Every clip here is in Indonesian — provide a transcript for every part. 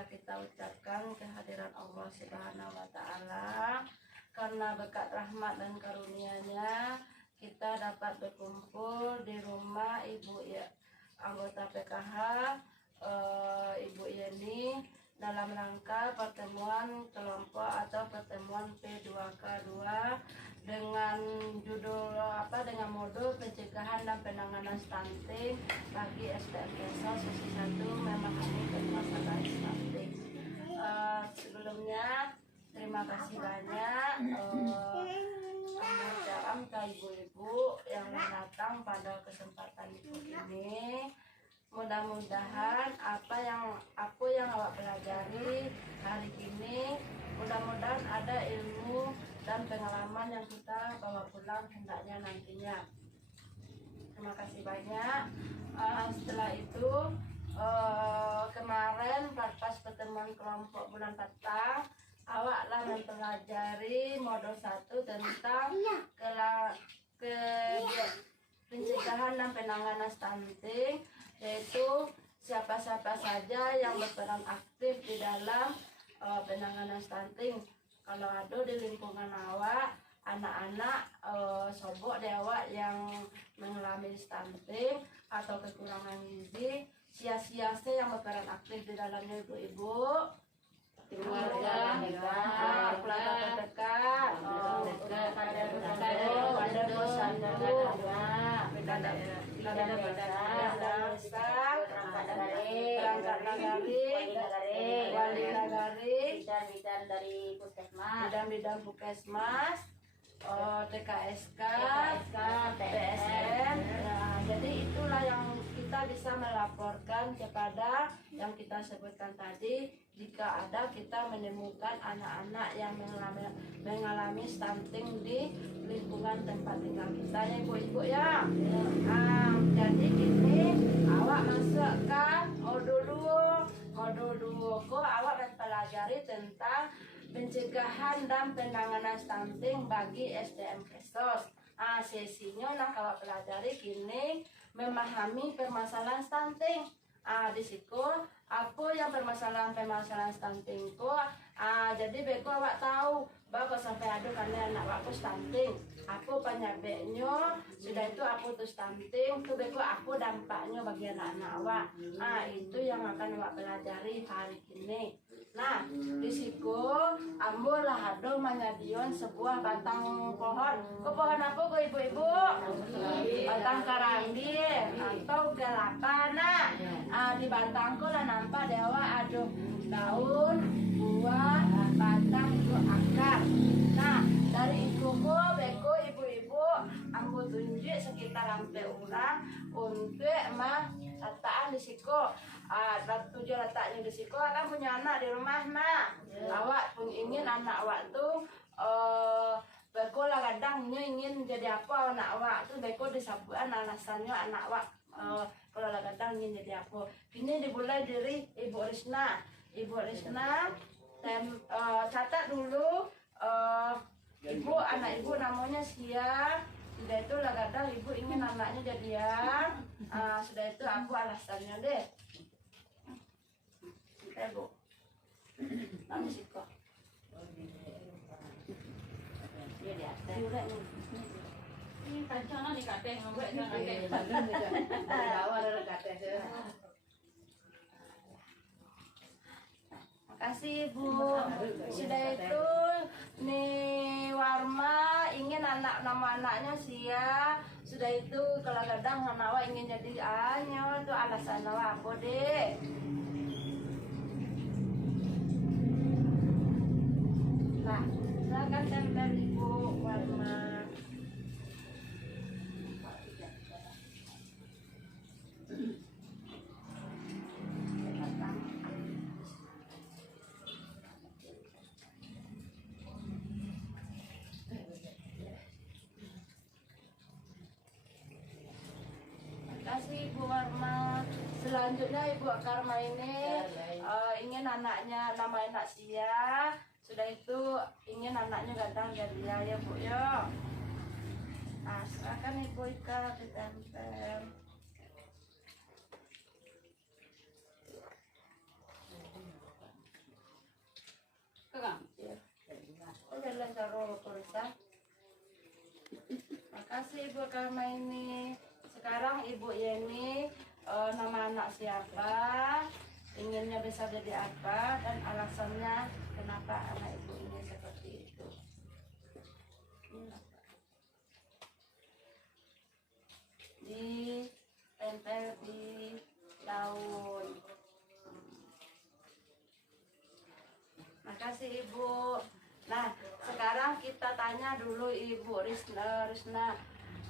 marilah kita ucapkan kehadiran Allah Subhanahu wa Ta'ala. Karena berkat rahmat dan karunia-Nya kita dapat berkumpul di rumah Ibu ya, anggota PKH Ibu Yeni dalam rangka pertemuan kelompok atau pertemuan P2K2 dengan judul dengan modul pencegahan dan penanganan stunting bagi SDM Desa sesi 1 memahami permasalahan stunting. Sebelumnya terima kasih banyak salam ke ibu-ibu yang datang pada kesempatan ini. Mudah-mudahan apa yang awak pelajari hari ini, mudah-mudahan ada ilmu dan pengalaman yang kita bawa pulang hendaknya nantinya. Terima kasih banyak. Setelah itu kemarin pas pertemuan kelompok bulan petang, awaklah mempelajari modul 1 tentang pencegahan dan penanganan stunting, yaitu siapa-siapa saja yang berperan aktif di dalam penanganan stunting. Kalau ada di lingkungan awak, anak-anak sobok di awak yang mengalami stunting atau kekurangan gizi, sia-sia yang berperan aktif di dalamnya ibu-ibu, keluarga terdekat, pada posyandu, perangkat nagari, wali nagari, bidan dari puskesmas, bidang puskesmas, TKSK, PSN. Nah, jadi itulah yang kita bisa melaporkan kepada yang kita sebutkan tadi jika ada kita menemukan anak-anak yang mengalami stunting di lingkungan tempat tinggal kita ya ibu-ibu ya. Jadi ini awak masukkan modul 2 kok awak mempelajari tentang pencegahan dan penanganan stunting bagi SDM Kesos. Sesinya kalau pelajari kini memahami permasalahan stunting. Di situ apa yang permasalahan stunting kok. Jadi beko awak tahu bahwa sampai ada karena anak waktu stunting, apa penyebabnya, sudah itu apa tuh stunting, tuh beko apa dampaknya bagi anak-anak awak. Itu yang akan awak pelajari hari ini. Nah, di situ ambo lah ada menyediakan sebuah batang pohon. Ke pohon apa ke ibu-ibu? Batang karambi atau kelapa. Nah, di batangku lah nampak dewa ada daun, buah, batang, itu akar. Nah, dari itu beko ibu-ibu ambo tunjuk sekitar hampir orang untuk letakkan di situ. Tujuh letaknya di situ akan punya anak di rumah. Nah, awak pun ingin anak awak tuh beko lah kadangnya ingin jadi apa anak awak tuh beko disabukan alasannya anak awak kalau lah kadang ingin jadi apa. Ini dimulai dari Ibu Risna. Catat dulu ibu, anak ibu namanya Sia. Sudah itu lah kadang ibu ingin anaknya jadian. Sudah itu aku alasannya deh. Bu. Nanti sih kok. Dia di atas. Ini kancana di kateng, ngomong kan kateng. Bawa dari kateng. Makasih Bu. Sudah itu nih Warma ingin nama anaknya Sia. Sudah itu kalau kadang anak ingin jadi anyo itu alasan apa deh. Nah, silakan tempel Ibu Warma. Kasih Ibu Warma. Selanjutnya Ibu Karma ini ingin anaknya nama anak Sia. Sudah itu ingin anaknya kadang jadi ya Bu ya. Silakan Ibu Ika ditempel. Ibu Karma ini. Sekarang Ibu Yeni, nama anak siapa, inginnya bisa jadi apa, dan alasannya kenapa anak Ibu ini seperti itu. Ditempel di daun. Makasih Ibu. Nah, sekarang kita tanya dulu Ibu Risna.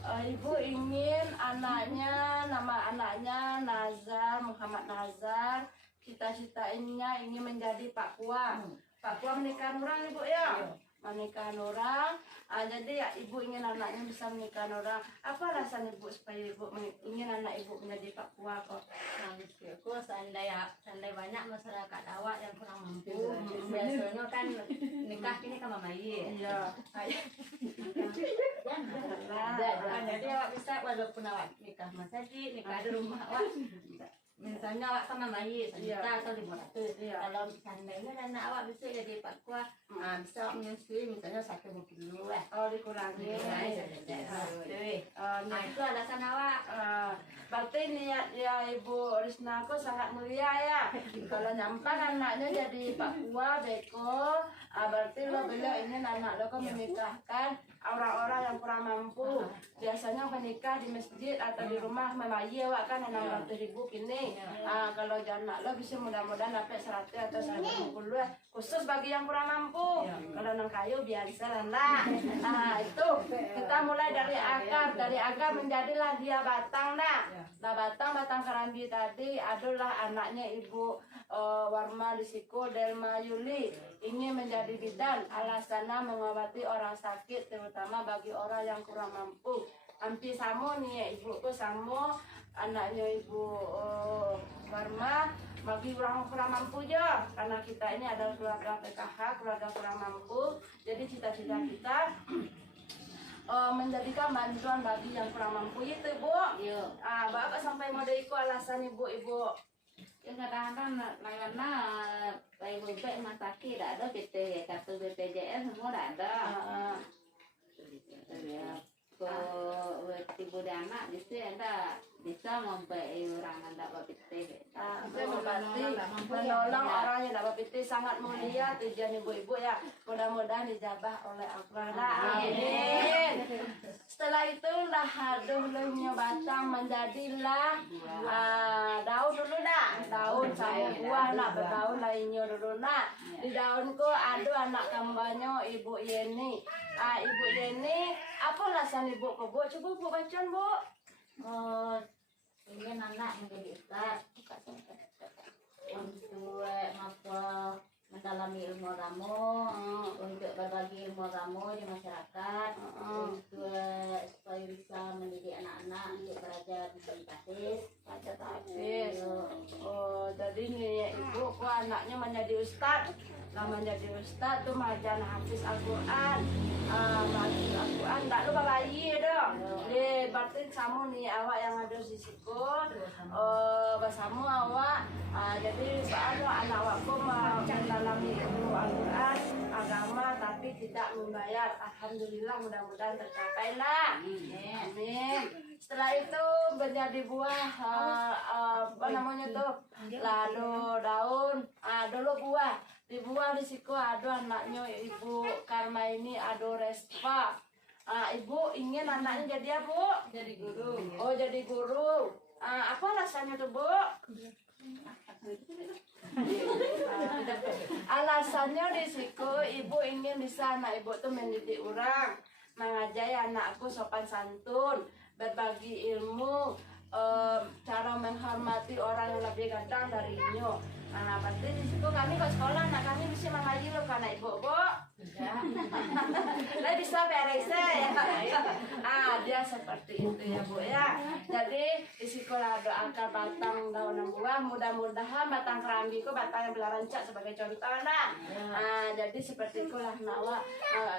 Ibu ingin anaknya, nama anaknya Nazar, Muhammad Nazar. Cita-citanya ingin menjadi Pak Kua. Pak Kua menikah orang Ibu ya? Menikah orang. Jadi ya Ibu ingin anaknya bisa menikah orang. Apa alasan Ibu supaya Ibu ingin anak Ibu menjadi Pak Kua kok? Aku seandainya banyak masyarakat awak yang kurang mampu, biasanya kan nikah kini kan mamayi. Iya. Jadi awak bisa walaupun awak nikah masaji, nikah di rumah awak. Misalnya awak sama mamayi 1 juta atau 500. Kalau seandainya anak awak bisa jadi Pak Kua, bisa menyusui misalnya 1 kilo lah. Oh, dikurangi. Nah itu alasan awak. Berarti niat ya Ibu Risna aku sangat mulia ya. Kalau nyampan anaknya jadi Pak Kua, Beko, berarti beliau ingin anak lo kan menikahkan orang-orang yang kurang mampu. Biasanya menikah di masjid atau di rumah memayi awak kan 600.000 kini. Kalau anak lo bisa mudah-mudahan dapat 100 atau 150 khusus bagi yang kurang mampu. Kalau nang kayu biasa lah. Itu kita mulai dari akar menjadilah dia batang dah. Nah batang kerambi tadi adalah anaknya Ibu Warma Lisiko Delma Yuli ingin menjadi bidan. Alasannya mengobati orang sakit terutama bagi orang yang kurang mampu. Hampir sama nih ya ibuku sama anaknya Ibu Warma bagi orang kurang mampu aja, karena kita ini adalah keluarga PKH, keluarga kurang mampu. Jadi cita-cita kita menjadikan bantuan bagi yang kurang mampu itu Bu. Iya. Bapak sampai mau iku alasan Ibu. Yang kadang-kadang karena ibu rumah sakit ada PT, kartu BPJS semua ada. Ya, ke ibu dan anak bisa membayar orang anda PT. Saya membati menolong orang yang dapat PT sangat mulia tujuan ibu-ibu ya. Mudah-mudahan dijabah oleh Allah. Amin. Setelah itu lah haduhnya batang menjadilah daun dulu dah. Daun sama buah nak berdaun lainnya dulu nak. Di daunku ada anak kambanya Ibu Yeni. Ibu Yeni, apa alasan Ibu ke Bu? Coba Bu baca Bu. Ingin anak menjadi ustaz untuk mendalami ilmu ramu, untuk berbagi ilmu ramu di masyarakat, untuk supaya bisa mendidik anak-anak untuk belajar baca tahfiz. Jadi nih Ibu kok anaknya menjadi ustaz. Lah menjadi ustaz tuh majan hafiz Al-Quran. Hafiz Al-Quran enggak lupa bayi dong. Berarti kamu nih awak yang ada di situ bersama awak. Jadi soalnya anak awakku mendalami ilmu Al-Quran agama tapi tidak membayar. Alhamdulillah mudah-mudahan tercapai lah. Amin. Setelah itu menjadi buah apa namanya tuh, lalu daun, dulu buah. Di buah di situ ada anaknya Ibu Karma ini ada Respa. Ibu ingin anaknya jadi apa? Jadi guru. Oh jadi guru. Apa alasannya tuh Bu? Alasannya di situ Ibu ingin bisa anak Ibu tuh mendidik orang, mengajari anakku sopan santun, berbagi ilmu, cara menghormati orang yang lebih ganteng darinya. Pasti di situ kami ke sekolah anak kami bisa mengaji loh karena Ibu Bu. Lah bisa beres ya. Dia seperti itu ya Bu ya. Jadi di sekolah ada akar batang daun buah, mudah-mudahan batang kerambi ku batang yang belaranca sebagai contoh nah. Jadi seperti itulah nawa.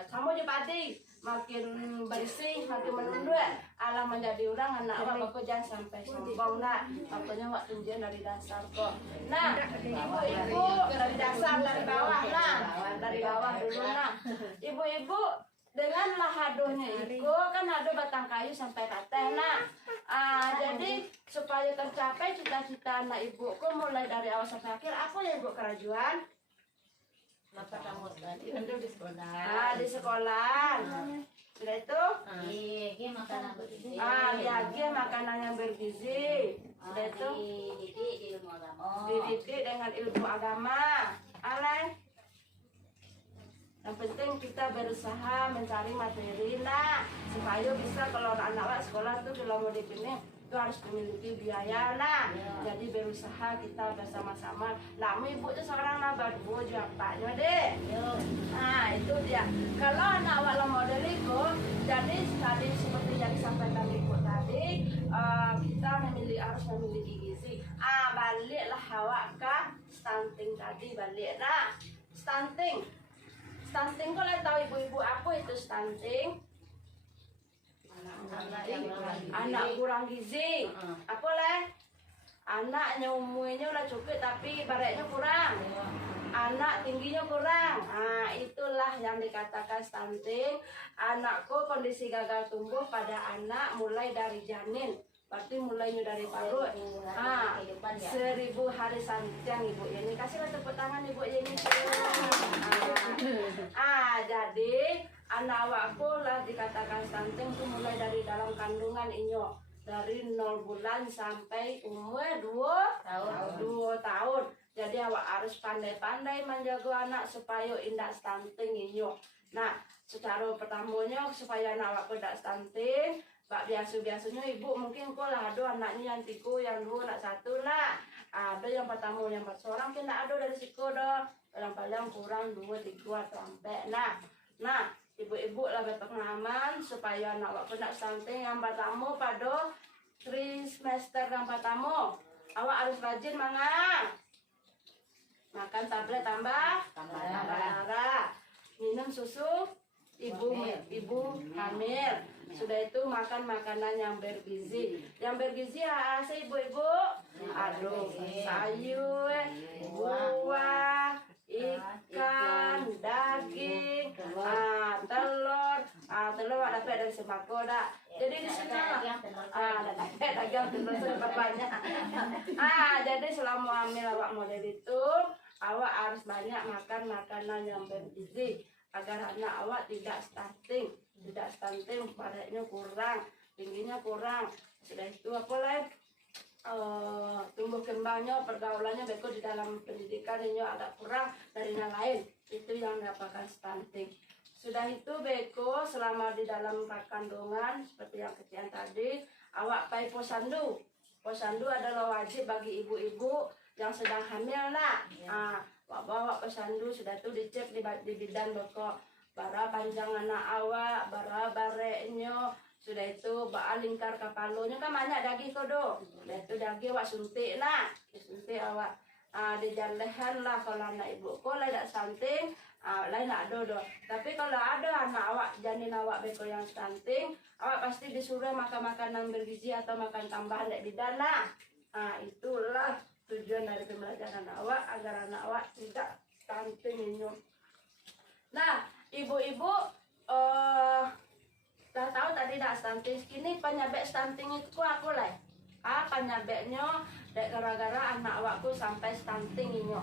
Kamu di padi makin bersih, makin menunduk. Allah menjadi orang anak aku jangan sampai sombong nah. Pokoknya wak tunjukin dari dasar kok. Nah, ibu-ibu dari dasar dari bawah nah. Dari bawah dulu nah. Ibu-ibu dengan lahadonya itu kan ada batang kayu sampai kateh. Nah, jadi supaya tercapai cita-cita anak ibuku mulai dari awal sampai akhir, apa ya ibu kerajuan? Kenapa kamu tadi kan di sekolah? Di sekolah. Sudah itu? Iya, makanan bergizi. Diagi makanan yang bergizi. Sudah itu? Dididik di ilmu agama. Dididik dengan ilmu agama. Alay. Yang penting kita berusaha mencari materi, nah, supaya bisa kalau anak-anak sekolah tuh kalau mau dipilih itu harus memiliki biaya, nah, jadi berusaha kita bersama-sama. Lama ibu tuh sekarang nambah dua jawabannya deh. Nah itu dia. Kalau anak-anak model itu, jadi tadi seperti yang disampaikan ibu tadi, kita harus memiliki gizi. Baliklah awak ke stunting tadi, balik. Nah, stunting. Stunting kok tahu ibu-ibu apa itu stunting? Anak kurang gizi. Apa leh? Anaknya umurnya udah cukup tapi baretnya kurang. Anak tingginya kurang. Itulah yang dikatakan stunting. Anakku kondisi gagal tumbuh pada anak mulai dari janin. Berarti mulainya dari parut. 1000 hari santian ibu Yeni. Kasihlah tepuk tangan ibu Yeni. Jadi anak awakku lah dikatakan stunting itu mulai dari dalam kandungan inyo. Dari 0 bulan sampai umur 2 tahun. Jadi awak harus pandai-pandai menjaga anak supaya indah stunting inyo. Nah, secara pertamanya supaya anak awakku tidak stunting, Pak biasa-biasanya ibu mungkin kok lah ada anaknya yang tiku, yang dua, anak satu lah. Ada yang pertama yang 4 seorang kena ada dari siku dah. Paling kurang 2, 3 atau sampai. Nah, ibu-ibu lah berpengalaman supaya anak awak kena stunting yang pertama pada 3 semester yang pertama. Awak harus rajin makan tablet tambah darah. Minum susu ibu hamil. Sudah itu makan makanan yang bergizi. Yang bergizi apa ibu-ibu? Aduh, sayur, buah, ikan, daging, telur. Telur dapat dari sembako dah. Jadi di sini dagang telur sempat banyak. Jadi selama hamil awak model itu, awak harus banyak makan makanan yang bergizi agar anak awak tidak stunting. Badannya kurang, tingginya kurang. Sudah itu apa lagi? Tumbuh kembangnya, pergaulannya beko di dalam pendidikan ini agak kurang dari yang lain. Itu yang menyebabkan stunting. Sudah itu beko selama di dalam kandungan seperti yang kecil tadi, awak pakai posyandu. Posyandu adalah wajib bagi ibu-ibu yang sedang hamil nak. Bawa posyandu sudah itu dicek di bidan beko. Bara panjang anak awak, bara bareknya, sudah itu baa lingkar kepalanya kan banyak daging kodo. Sudah itu daging awak suntik lah, disuntik awak. Di jalehan lah kalau anak ibu kalau tidak stunting, lain ada doh. Tapi kalau ada anak awak, janin awak beko yang stunting, awak pasti disuruh makan makanan bergizi atau makan tambahan dari bidan lah. Itulah tujuan dari pembelajaran awak agar anak awak tidak stunting ini. Nah, ibu-ibu udah tahu tadi dah stunting. Kini penyebab stunting itu aku lah. Penyebabnya gara-gara anak awakku sampai stunting ini.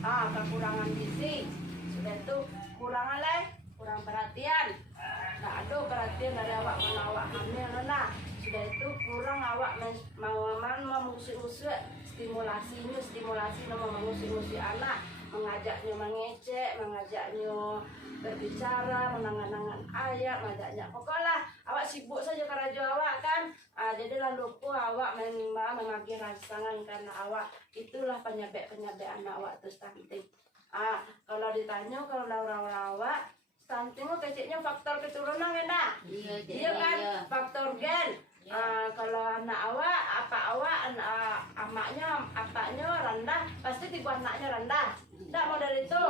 Kekurangan gizi. Sudah itu kurang kurang perhatian. Nah, ada perhatian dari awak mana awak hamil nah. Sudah itu kurang awak mengusik-usik stimulasi mengusik-usik anak, mengajaknya mengecek, mengajaknya berbicara, menangan-nangan ayat, mengajaknya pokoknya awak sibuk saja kerja awak kan. Jadi lalu awak menagih rangsangan karena awak itulah penyebab anak awak itu stunting. Kalau ditanya kalau orang awak stunting kecilnya faktor keturunan enak. Iya kan? Faktor gen. Kalau anak awak, apaknya rendah, pasti tipe anaknya rendah. Tidak mau dari itu.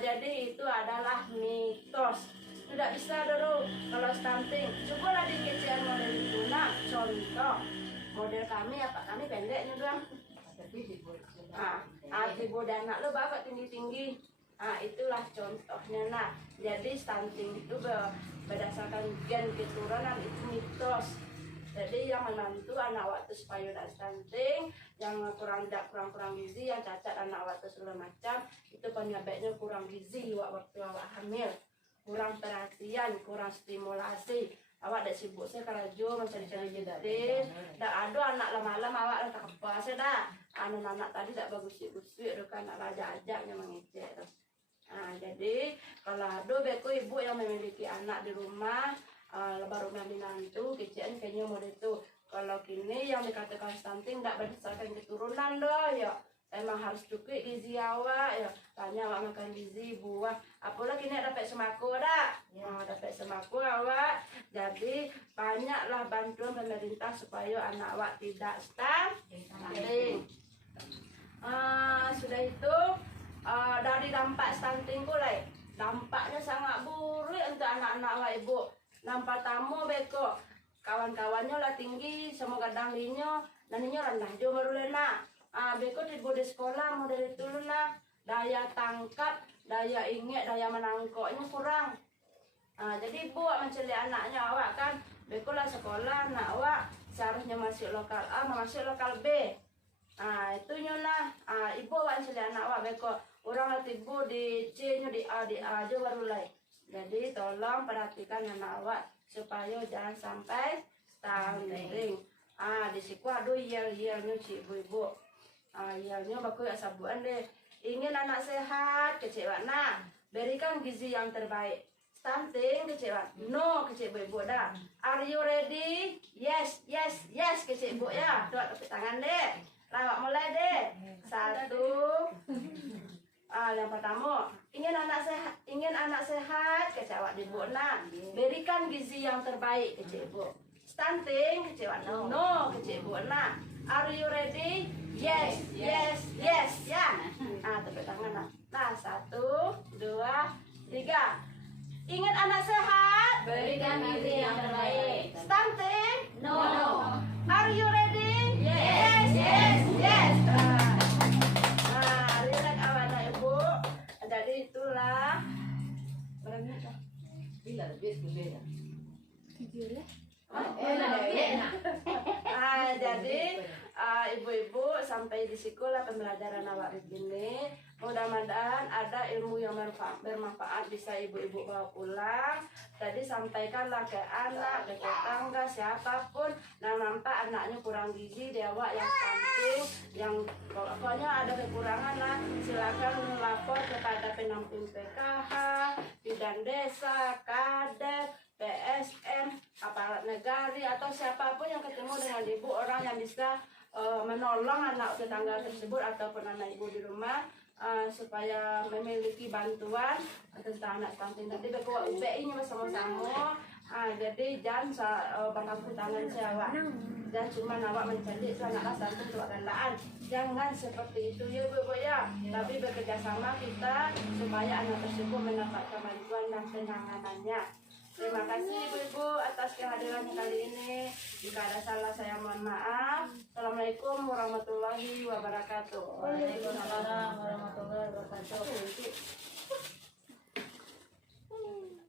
Jadi itu adalah mitos. Tidak bisa dulu kalau stunting. Cobalah dikecilan model itu. Nah, contoh model kami pendeknya doang. Tipe anak lo bapak tinggi-tinggi. Itulah contohnya. Nah, jadi stunting itu berdasarkan gen keturunan itu mitos. Jadi yang menentu anak waktu supaya tidak stunting, yang kurang gizi, yang cacat anak waktu segala macam, itu penyebabnya kurang gizi waktu awak hamil, kurang perhatian, kurang stimulasi. Awak dah sibuk saya kerja mencari-cari jadi, dah ada anak lama-lama awak dah tak apa saya dah. Anak tadi tak bagus-bagus, kan anak raja-ajaknya mengecek. Jadi kalau ada beko ibu yang memiliki anak di rumah, baru menantu, kecil kayaknya mau itu. Kalau kini yang dikatakan stunting tidak berdasarkan keturunan doh ya. Emang harus cukup gizi awak ya. Tanya awak makan gizi buah. Apalagi kini dapat sembako dah. Dapat sembako awak. Jadi banyaklah bantuan pemerintah supaya anak awak tidak stunting. Sudah itu dari dampak stunting pula. Dampaknya sangat buruk untuk anak-anak awak ibu. Nampak tamu beko kawan-kawannya lah tinggi semua kadang linyo naninya rendah dia baru lena beko di sekolah model itu lah daya tangkap daya ingat daya menangkoknya kurang. Jadi ibu mencari anaknya awak kan beko lah sekolah anak awak seharusnya masuk lokal A masuk lokal B. Itu nyolah ibu awak mencari anak awak beko orang latih ibu di C nya di A aja baru lah. Jadi tolong perhatikan anak awak supaya jangan sampai stunting. Di siku aduh yel-yelnya cik ibu-ibu. Yelnya baku ya sabuan deh. Ingin anak sehat kecewa. Nah, berikan gizi yang terbaik. Stunting kecewa. No kecik ibu-ibu dah. Are you ready? Yes, yes, yes kecik ibu ya. Tuh tepuk tangan deh. Lawak mulai deh. 1. Yang pertama, ingin anak sehat, kecewa di ibu. Nah, berikan gizi yang terbaik kecil ibu. Stunting, kecewa no, kecil ibu. Nah, are you ready? Yes, yes, yes, ya. Tepuk tangan. Nah, 1, 2, 3. Ingin anak sehat, Berikan gizi yang terbaik. Stunting, No. Are you ready? Yes, yes, yes. Lihat awak ibu. Jadi itulah. Berapa menit dah? Bila lebih berbeda. Jadi ibu-ibu sampai di sekolah pembelajaran awak begini. Mudah-mudahan ada ilmu yang bermanfaat bisa ibu-ibu bawa pulang. Jadi sampaikanlah ke anak, ke tetangga, siapapun yang nampak anaknya kurang gizi, dia awak yang stunting, yang pokoknya ada kekurangan lah, silakan melapor kepada penampung PKH, bidan desa, kadet, PSM, aparat negara atau siapapun yang ketemu dengan ibu orang yang bisa menolong anak tetangga tersebut ataupun anak ibu di rumah supaya memiliki bantuan tentang anak stunting. Nanti bawa UPI-nya bersama-sama. Jadi jangan berpangku tangan sewa dan cuma awak mencari anak stunting dua gandaan. Jangan seperti itu ya bu ya. Tapi bekerja sama kita supaya anak tersebut mendapatkan bantuan dan penanganannya. Terima kasih ibu-ibu atas kehadirannya kali ini. Jika ada salah saya mohon maaf. Assalamualaikum warahmatullahi wabarakatuh. Waalaikumsalam warahmatullahi wabarakatuh.